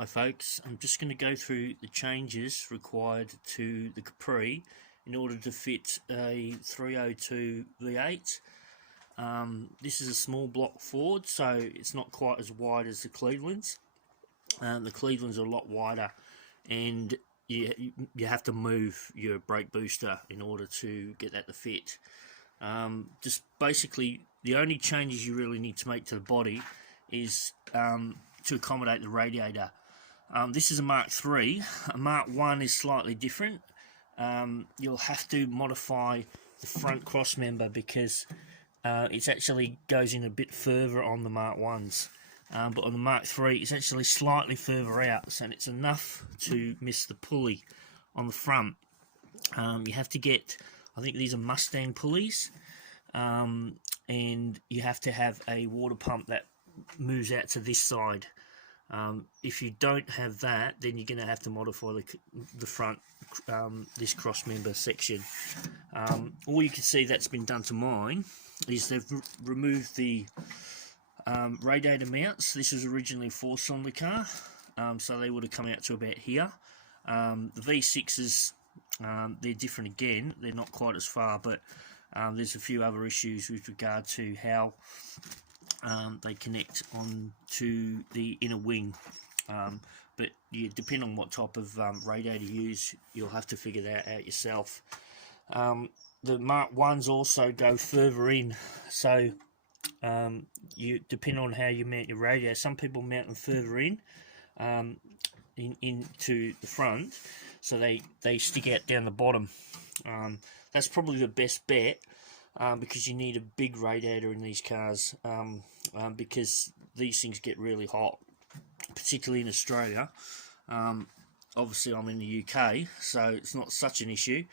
Hi folks, I'm just going to go through the changes required to the Capri in order to fit a 302 V8. This is a small block Ford, so it's not quite as wide as the Clevelands. The Clevelands are a lot wider, and you have to move your brake booster in order to get that to fit. Just basically, the only changes you really need to make to the body is to accommodate the radiator. This is a Mark III. A Mark I is slightly different. You'll have to modify the front cross member because it actually goes in a bit further on the Mark Is. But on the Mark III, it's actually slightly further out, and it's enough to miss the pulley on the front. You have to get, I think these are Mustang pulleys, and you have to have a water pump that moves out to this side. If you don't have that, then you're going to have to modify the front, this cross member section. All you can see that's been done to mine is they've removed the radiator mounts. This was originally a 4-cylinder car, so they would have come out to about here. The V6s, they're different again. They're not quite as far, but there's a few other issues with regard to how they connect on to the inner wing, but depending on what type of radiator you use, you'll have to figure that out yourself. The Mark Is also go further in, so you depend on how you mount your radiator. Some people mount them further into the front, so they stick out down the bottom. That's probably the best bet. Because you need a big radiator in these cars, because these things get really hot, particularly in Australia. Obviously I'm in the UK, so it's not such an issue,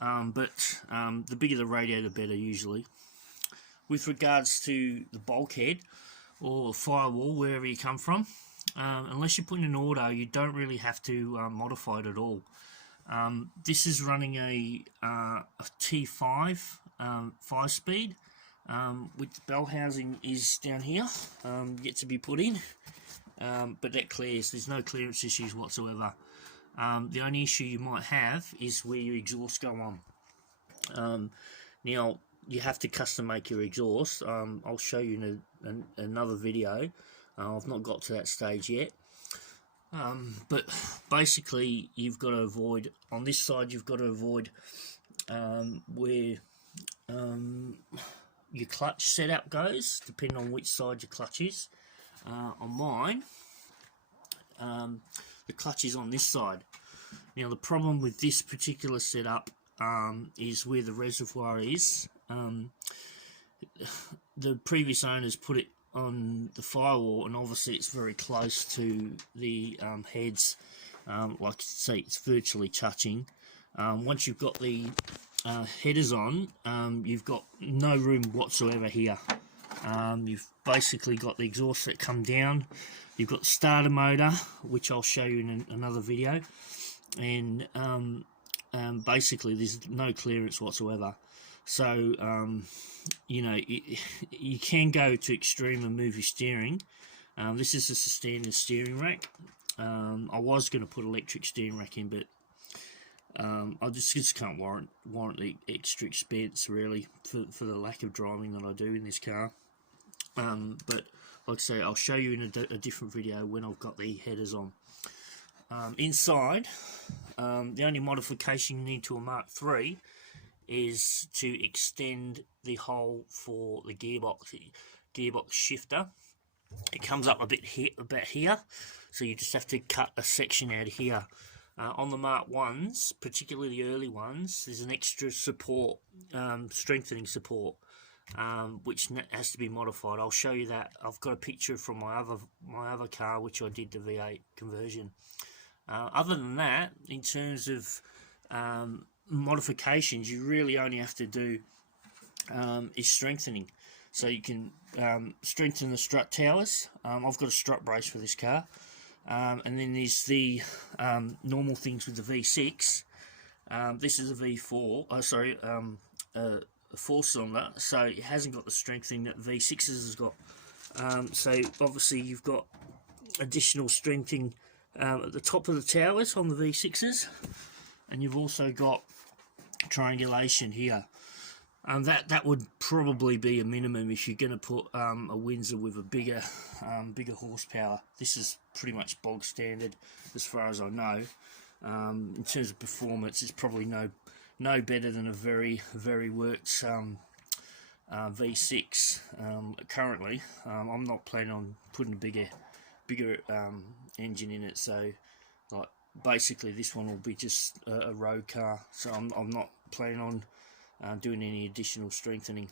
but the bigger the radiator, better usually. With regards to the bulkhead or firewall, wherever you come from, unless you're putting an auto, you don't really have to modify it at all. This is running a T5 5-speed, with the bell housing is down here, yet to be put in, but that clears. There's no clearance issues whatsoever. The only issue you might have is where your exhaust go on. Now you have to custom make your exhaust. I'll show you in another video. I've not got to that stage yet. But basically you've got to avoid, on this side you've got to avoid where your clutch setup goes, depending on which side your clutch is. On mine, the clutch is on this side. Now the problem with this particular setup is where the reservoir is. The previous owners put it on the firewall, and obviously it's very close to the heads. Like I say, it's virtually touching. Once you've got the headers on, you've got no room whatsoever here. You've basically got the exhaust that come down. You've got the starter motor, which I'll show you in another video, and basically there's no clearance whatsoever. So you know, you can go to extreme and move your steering. This is just a standard steering rack. I was going to put electric steering rack in, but I just can't warrant the extra expense really for the lack of driving that I do in this car. But like I say, I'll show you in a different video when I've got the headers on. Inside, the only modification you need to a Mark III is to extend the hole for the gearbox shifter. It comes up a bit about here, so you just have to cut a section out of here. On the Mark Is, particularly the early ones, there's an extra support, strengthening support, which has to be modified. I'll show you that. I've got a picture from my other car, which I did the V8 conversion. Other than that, in terms of modifications, you really only have to do is strengthening. So you can strengthen the strut towers. I've got a strut brace for this car, and then there's the normal things with the V6. This is a V4, a 4-cylinder, so it hasn't got the strengthening that V6s has got. So obviously you've got additional strengthening at the top of the towers on the V6s, and you've also got triangulation here. That would probably be a minimum if you're going to put a Windsor with a bigger horsepower. This is pretty much bog standard as far as I know. In terms of performance, it's probably no better than a very worked V6 currently. I'm not planning on putting a bigger engine in it, so like basically this one will be just a road car. So I'm not planning on doing any additional strengthening.